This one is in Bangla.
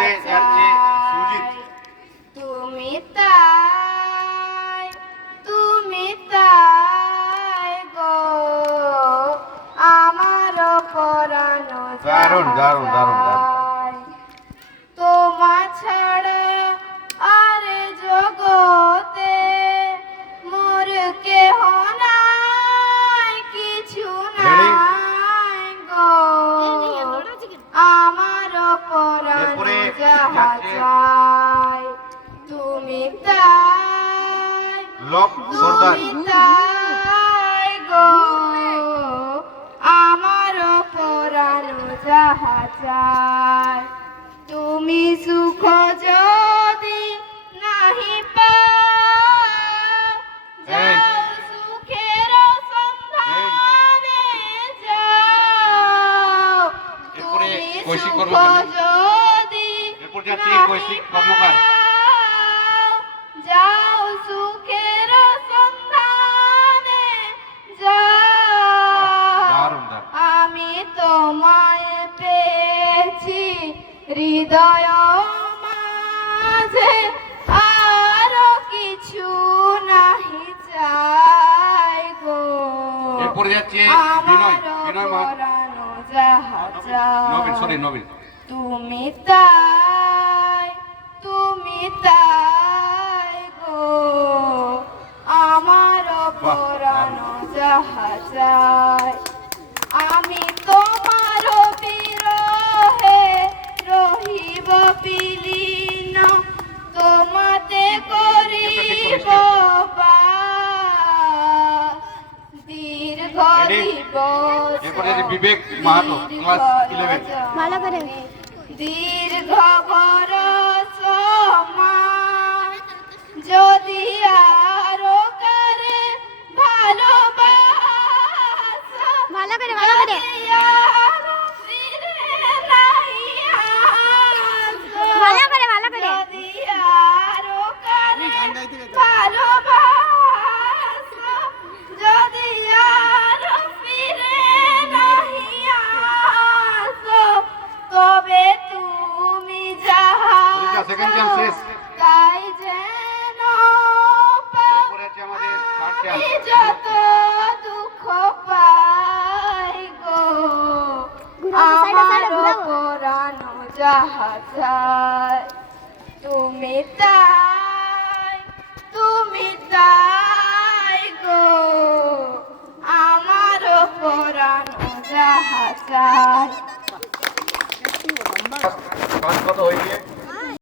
পরে যাচ্ছে সুজিত। তুমি তাই, তুমি তাই গো আমার পরানো দারুণ দারুণ দারুণ দারুণ। তোমা ছাড়া আর জগতে মোর কেহ নাই, কিছু নাই গো আমার পরানো যাহা চাই। তুমি তাই, লোক সর্দার। তুমি তাই গো আমার পরানো যাহা চাই। তুমি সুখ যদি নাহি পাও, যাও সুখের সন্ধানে যাও। তুমি সুখ যদি নাহি পাও, যাও সুখের সন্ধানে যাও। আমি তোমায় পেয়েছি হৃদয় মাঝে, আর কিছু নাহি চাই গো এরপরে যাচ্ছে আমার বিনয় পরানো যাহা নবীন, চাই। নবীন। তুমি তাই, তুমি তাই গো আমার পরানো যাহা চাই। আমি তোমার বিরহে রহিব বিলীন, তোমাতে করিব বাস। দীর্ঘ দিবস বিবেক মাহাতো, ক্লাস 11। ভালো করে দীর্ঘ বরষ মান যদি আরো করে ভালোবাসা, ভালো করে ভালো করে আরো ফিরে নাই আসো। ভালো করে ভালো করে যদি আরো করে ভালোবাসা, যদি আরো ফিরে নাই আসো, তবে তুমি যাহা সেকেন্ড চান্স শেষ। তাই যেন পাও। এরপরে আছে আমাদের থার্ড চান্স। আমি যত দুঃখ পাই গো আমার পরানো যাহা চাই। তুমি তাই, তুমি তাই গো আমার পরানো যাহা চাই। কত হয়ে গিয়ে